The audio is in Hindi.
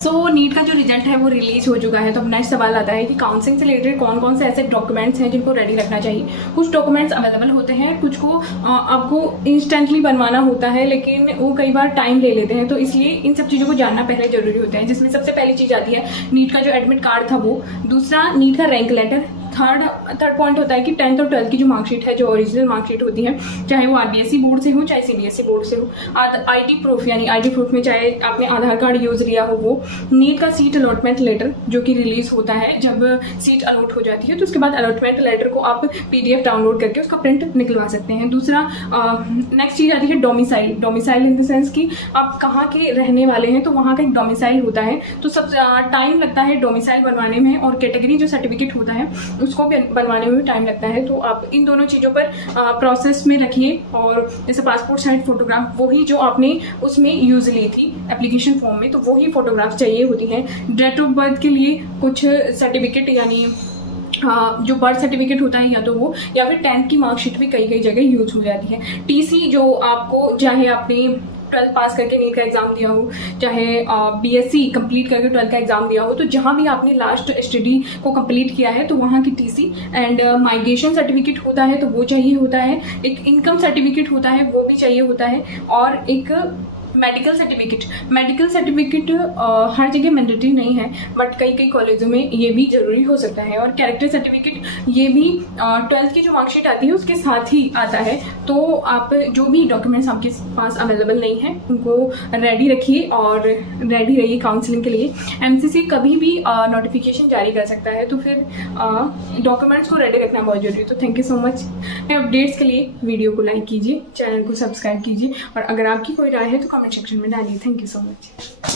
नीट का जो रिजल्ट है वो रिलीज हो चुका है। तो अब नेक्स्ट सवाल आता है कि काउंसलिंग से रिलेटेड कौन कौन से ऐसे डॉक्यूमेंट्स हैं जिनको रेडी रखना चाहिए। कुछ डॉक्यूमेंट्स अवेलेबल होते हैं, कुछ को आपको इंस्टेंटली बनवाना होता है, लेकिन वो कई बार टाइम ले लेते हैं, तो इसलिए इन सब चीज़ों को जानना पहले जरूरी होता है। जिसमें सबसे पहली चीज़ आती है नीट का जो एडमिट कार्ड था वो, दूसरा नीट का रैंक लेटर, थर्ड पॉइंट होता है कि 10th और 12th की जो मार्कशीट है, जो ओरिजिनल मार्कशीट होती है, चाहे वो आरबीएसई बोर्ड से हो चाहे सीबीएसई बोर्ड से हो, आईडी प्रूफ यानी आईडी प्रूफ में चाहे आपने आधार कार्ड यूज़ लिया हो वो, नीट का सीट अलॉटमेंट लेटर जो कि रिलीज होता है जब सीट अलॉट हो जाती है, तो उसके बाद अलॉटमेंट लेटर को आप पीडीएफ डाउनलोड करके उसका प्रिंट निकलवा सकते हैं। दूसरा नेक्स्ट चीज़ आती है डोमिसाइल इन द सेंस कि आप कहाँ के रहने वाले हैं, तो वहाँ का एक डोमिसाइल होता है, तो सब टाइम लगता है डोमिसाइल बनवाने में, और कैटेगरी जो सर्टिफिकेट होता है उसको भी बनवाने में भी टाइम लगता है। तो आप इन दोनों चीज़ों पर प्रोसेस में रखिए। और जैसे पासपोर्ट साइज फोटोग्राफ, वही जो आपने उसमें यूज़ ली थी एप्लीकेशन फॉर्म में, तो वही फोटोग्राफ चाहिए होती हैं। डेट ऑफ बर्थ के लिए कुछ सर्टिफिकेट यानी जो बर्थ सर्टिफिकेट होता है या तो वो, या फिर 10th की मार्कशीट भी कई जगह यूज हो जाती है। टीसी जो आपको, चाहे आपने 12th पास करके नीट का एग्जाम दिया हो, चाहे बीएससी कंप्लीट करके 12th का एग्जाम दिया हो, तो जहाँ भी आपने लास्ट स्टडी को कंप्लीट किया है तो वहाँ की टीसी एंड माइग्रेशन सर्टिफिकेट होता है तो वो चाहिए होता है, एक इनकम सर्टिफिकेट होता है वो भी चाहिए होता है, और एक मेडिकल सर्टिफिकेट हर जगह मैंडेटरी नहीं है, बट कई कॉलेजों में ये भी ज़रूरी हो सकता है। और कैरेक्टर सर्टिफिकेट ये भी 12th की जो मार्कशीट आती है उसके साथ ही आता है। तो आप जो भी डॉक्यूमेंट्स आपके पास अवेलेबल नहीं है उनको रेडी रखिए और रेडी रहिए काउंसलिंग के लिए। एमसीसी कभी भी नोटिफिकेशन जारी कर सकता है, तो फिर डॉक्यूमेंट्स को रेडी रखना बहुत जरूरी है। तो thank you so much. Updates के लिए वीडियो को लाइक कीजिए, चैनल को सब्सक्राइब कीजिए, और अगर आपकी कोई राय है तो कमेंट सेक्शन में डालिए। Thank you so much.